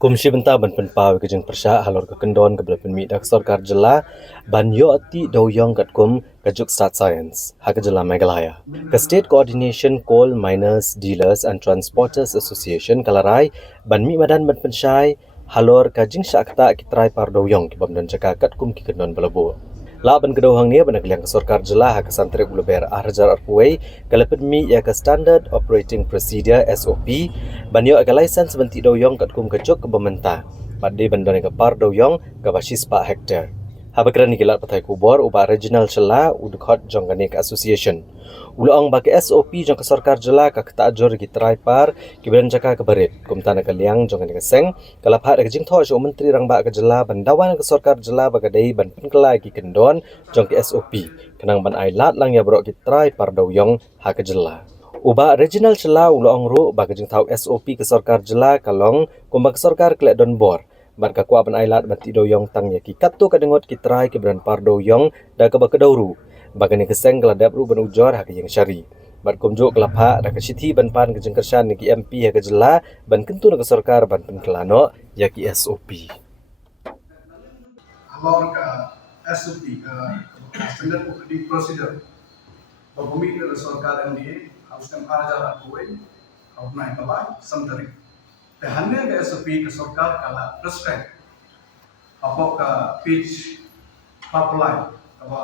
Komisi benta ban penpaw ke jeng persya halor ke kendon ke belapen mi dak sarkar jela ban yo ati doyong kat kum kajuk start science ha ke jela megalaya. Ke State Coordination Coal Miners Dealers and Transporters Association kalarai ban mi madan ban pensyai halor ka jing syakta kitrai par doyong ki bam dan jaka kat kum ki kendon belabu. La ban kedau hang ni ban kliang ke sarkar jela ha ke santre ber arjar arpuai kalapen mi ya ke Standard Operating Procedure SOP ban yo aga license ban ti doyong kat kum kacuk ke bementa mat de ban don ke par doyong ke basis pa hektar ha bakran ni kilat patai kubor uba regional cela udkhot jongganik association ulang ba ke SOP jong ke sarkar jela ka kata ajor gi trai par ki ban jaka ke barit kum tanah ke liang jongganik ke seng kalap ha ke jing tho jo menteri rang ba ke jela ban dawan ke sarkar jela ba ke dei ban penkelai ki kendon jong ke SOP kenang ban ai lat lang ya bro ki trai par doyong ha ke jela Uba regional cela ulong ru bagi jeng tau SOP ke sarkar jela kalong kumbak sarkar kelek don bor. Ban ka kuaban ailat ban ti doyong tang ya ki katu kadengot ki trai ke bran par doyong da ke bak dauru. Bagani keseng keladap ru ban ujor ha ke yang syari. Ban kumjuk kelapa da ke siti ban pan ke jeng kersan ni ki MP ha ke jela ban kentu na ke sarkar ban penkelano ya ki SOP. Along SOP, Standard Operating Procedure, pemilih dari sarkar NDA haruskan ajar akuai, harus naik balai, santri. Hanya ke SOP ke sarkar kala respect, apa ke pitch, apply, apa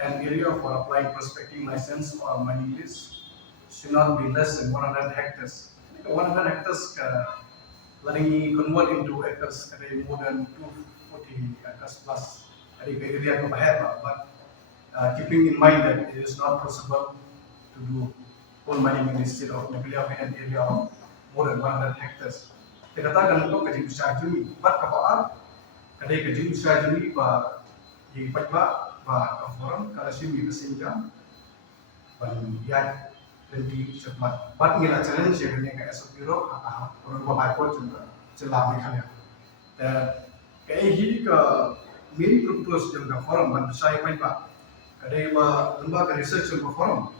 an area for applying prospecting license or money list should not be less than 100 hectares. 100 hectares letting convert into acres at a more than 240 acres plus at a area of but keeping in mind that it is not possible to do coal mining instead of maybe an area of more than 100 hectares. Dikatakan untuk kejing besar jumi, bat kapal, kadai kejing besar jumi ba di pajba ba kaforan kalau sih mi kesinjam ban ya dan di cepat bat ngila challenge ya dengan ke SOP ro orang ba bai ko juga celam ni kan ya dan kayak hi ke main purpose jam forum ban saya main ba kadai ba lembaga research jam forum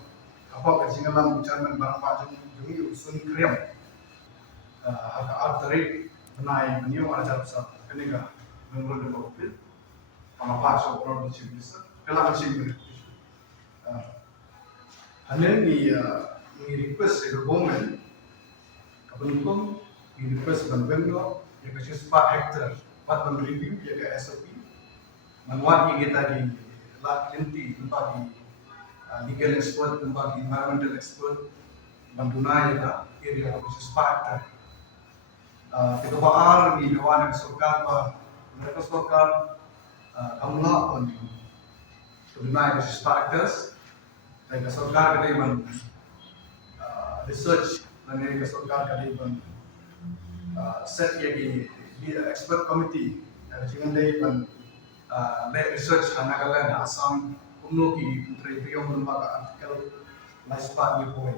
apa kejing alam bicara barang ba jumi usun kriam agak arterik benai beliau ajar besar keniga menurut development pangapar so orang di sini bisa kelang sini hanya ni request ke government kapan ni request bantuan yang kasih 4 hektar 4 review ya ke SOP manuat yang kita di lak lenti tempat di legal expert tempat di environmental expert bantuan ya ke area kasih 4 hektar kita baar di dewan sarkar mereka sarkar kamla pun tunai ke starters dan ke sarkar kadai man research dan ke sarkar kadai man set ya di expert committee jangan dai man research hanagalan asam umno ki menteri beliau lembaga artikel lifespan ni boy